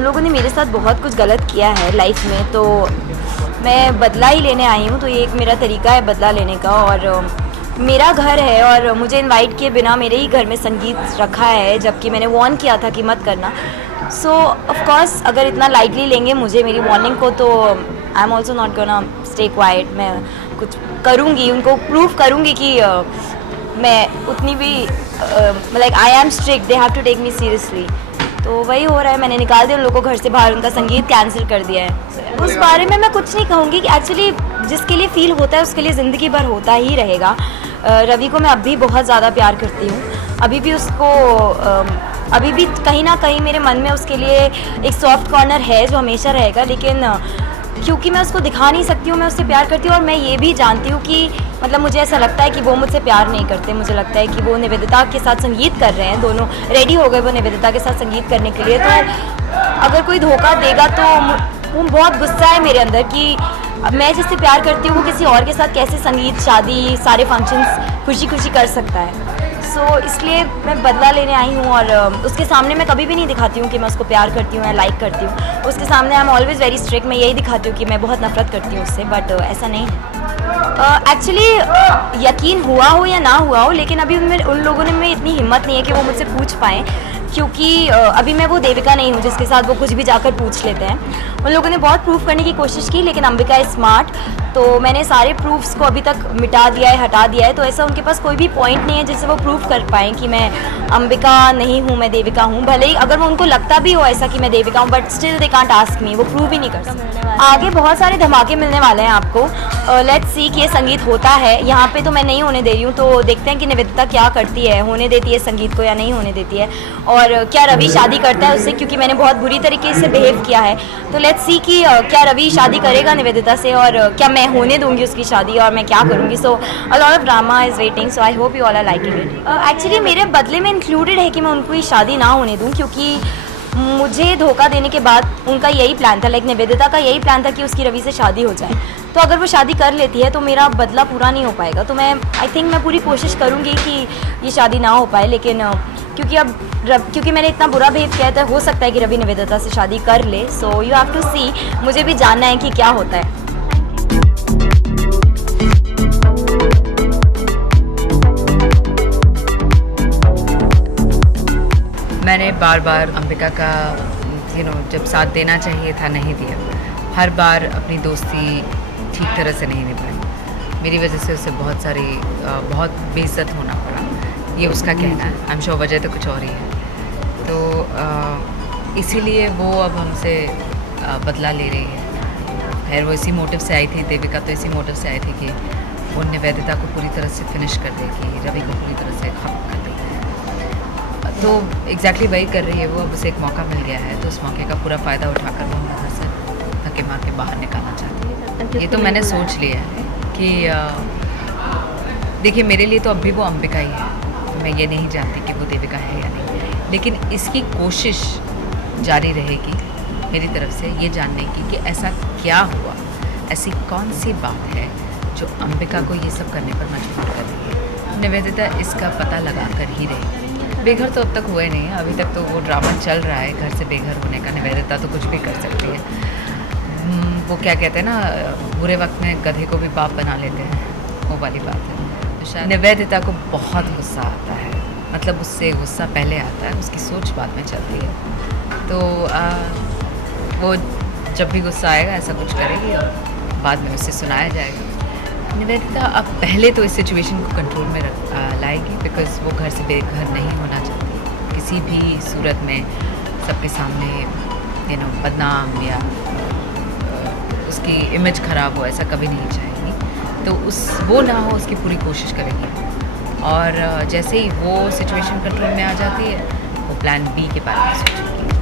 उन लोगों ने मेरे साथ बहुत कुछ गलत किया है लाइफ में, तो मैं बदला ही लेने आई हूँ। तो ये एक मेरा तरीका है बदला लेने का, और मेरा घर है और मुझे इनवाइट किए बिना मेरे ही घर में संगीत रखा है, जबकि मैंने वार्न किया था कि मत करना। सो ऑफ कोर्स अगर इतना लाइटली लेंगे मुझे, मेरी वार्निंग को, तो I am also not gonna stay quiet. मैं कुछ करूँगी, उनको प्रूव करूँगी कि मैं उतनी भी like I am strict, they have to take me seriously. तो वही हो रहा है, मैंने निकाल दिया उन लोगों को घर से बाहर, उनका संगीत कैंसिल कर दिया है। उस बारे में मैं कुछ नहीं कहूँगी कि एक्चुअली जिसके लिए फ़ील होता है उसके लिए ज़िंदगी भर होता ही रहेगा। रवि को मैं अब भी बहुत ज़्यादा प्यार करती हूँ, अभी भी उसको अभी भी कहीं ना कहीं मेरे मन में उसके लिए एक सॉफ्ट कॉर्नर है जो हमेशा रहेगा। लेकिन क्योंकि मैं उसको दिखा नहीं सकती हूँ, मैं उससे प्यार करती हूँ, और मैं ये भी जानती हूँ कि मतलब मुझे ऐसा लगता है कि वो मुझसे प्यार नहीं करते। मुझे लगता है कि वो निवेदिता के साथ संगीत कर रहे हैं, दोनों रेडी हो गए वो निवेदिता के साथ संगीत करने के लिए। तो अगर कोई धोखा देगा तो वो बहुत गुस्सा है मेरे अंदर कि मैं जिससे प्यार करती हूँ वो किसी और के साथ कैसे संगीत, शादी, सारे फंक्शंस खुशी खुशी कर सकता है। सो इसलिए मैं बदला लेने आई हूँ, और उसके सामने मैं कभी भी नहीं दिखाती हूँ कि मैं उसको प्यार करती हूँ या लाइक करती हूँ। उसके सामने I am always very strict, मैं यही दिखाती हूँ कि मैं बहुत नफरत करती हूँ उससे, बट ऐसा नहीं है। एक्चुअली यकीन हुआ हो या ना हुआ हो, लेकिन अभी उन लोगों ने में इतनी हिम्मत नहीं है कि वो मुझसे पूछ पाएँ, क्योंकि अभी मैं वो देविका नहीं हूँ जिसके साथ वो कुछ भी जाकर पूछ लेते हैं। उन लोगों ने बहुत प्रूफ करने की कोशिश की, लेकिन अंबिका इज स्मार्ट, तो मैंने सारे प्रूफ्स को अभी तक मिटा दिया है, हटा दिया है। तो ऐसा उनके पास कोई भी पॉइंट नहीं है जिससे वो प्रूफ कर पाएँ कि मैं अंबिका नहीं हूँ, मैं देविका हूँ। भले ही अगर वो उनको लगता भी हो ऐसा कि मैं देविका हूँ, but still they can't ask me, वो प्रूव ही नहीं कर सकते। आगे बहुत सारे धमाके मिलने वाले हैं आपको, लेट्स सी कि ये संगीत होता है। यहाँ पे तो मैं नहीं होने दे रही हूँ, तो देखते हैं कि निवेदिता क्या करती है, होने देती है संगीत को या नहीं होने देती है, और क्या रवि शादी करता है उससे, क्योंकि मैंने बहुत बुरी तरीके से बिहेव किया है। तो लेट्स सी कि क्या रवि शादी करेगा निवेदिता से, और क्या मैं होने दूंगी उसकी शादी, और मैं क्या करूँगी। So a lot of drama is waiting, so I hope you all are liking it. Actually मेरे बदले में इंक्लूडेड है कि मैं उनको ये शादी ना होने दूँ, क्योंकि मुझे धोखा देने के बाद उनका यही प्लान था, लाइक निवेदिता का यही प्लान था कि उसकी रवि से शादी हो जाए। तो अगर वो शादी कर लेती है तो मेरा बदला पूरा नहीं हो पाएगा। तो मैं आई थिंक मैं पूरी कोशिश करूँगी कि ये शादी ना हो पाए, लेकिन क्योंकि मैंने इतना बुरा बिहेव किया है, तो हो सकता है कि रवि निवेदिता से शादी कर ले। सो यू हैव टू सी, मुझे भी जानना है कि क्या होता है। मैंने बार बार अंबिका का जब साथ देना चाहिए था नहीं दिया। हर बार अपनी दोस्ती ठीक तरह से नहीं निभाई, मेरी वजह से उसे बहुत बेइज्जत होना पड़ा। ये उसका कहना है, आई एम श्योर वजह तो कुछ और ही है। तो इसीलिए वो अब हमसे बदला ले रही है। खैर वो इसी मोटिव से आई थी, देविका तो इसी मोटिव से आई थी कि वो निवेदिता को पूरी तरह से फिनिश कर देगी, रवि को पूरी तरह से खत्म कर देगी। तो एग्जैक्टली वही कर रही है वो। अब उसे एक मौका मिल गया है, तो उस मौके का पूरा फ़ायदा उठाकर वो घर से धक्के मार के बाहर निकालना चाहती है। ये तो मैंने सोच लिया है कि देखिए मेरे लिए तो अब भी वो अंबिका ही है। मैं ये नहीं जानती कि वो देविका है या नहीं, लेकिन इसकी कोशिश जारी रहेगी मेरी तरफ से ये जानने की कि ऐसा क्या हुआ, ऐसी कौन सी बात है जो अंबिका को ये सब करने पर मजबूर कर रही है। निवेदिता इसका पता लगा कर ही रहेगी। बेघर तो अब तक हुए नहीं है, अभी तक तो वो ड्रामा चल रहा है घर से बेघर होने का। निवेदिता तो कुछ भी कर सकती है। वो क्या कहते हैं ना, बुरे वक्त में गधे को भी बाप बना लेते हैं, वो वाली बात है। तो शायद निवेदिता को बहुत गुस्सा आता है, मतलब उससे गुस्सा पहले आता है, उसकी सोच बाद में चलती है। तो वो जब भी गुस्सा आएगा ऐसा कुछ करेगी और बाद में उसे सुनाया जाएगा। निवेदिता अब पहले तो इस सिचुएशन को कंट्रोल में लाएगी, बिकॉज़ वो घर से बेघर नहीं होना चाहती किसी भी सूरत में। सबके सामने बदनाम या उसकी इमेज ख़राब हो, ऐसा कभी नहीं चाहेगी। तो वो ना हो, उसकी पूरी कोशिश करेगी। और जैसे ही वो सिचुएशन कंट्रोल में आ जाती है, वो प्लान बी के बारे में सोचेगी।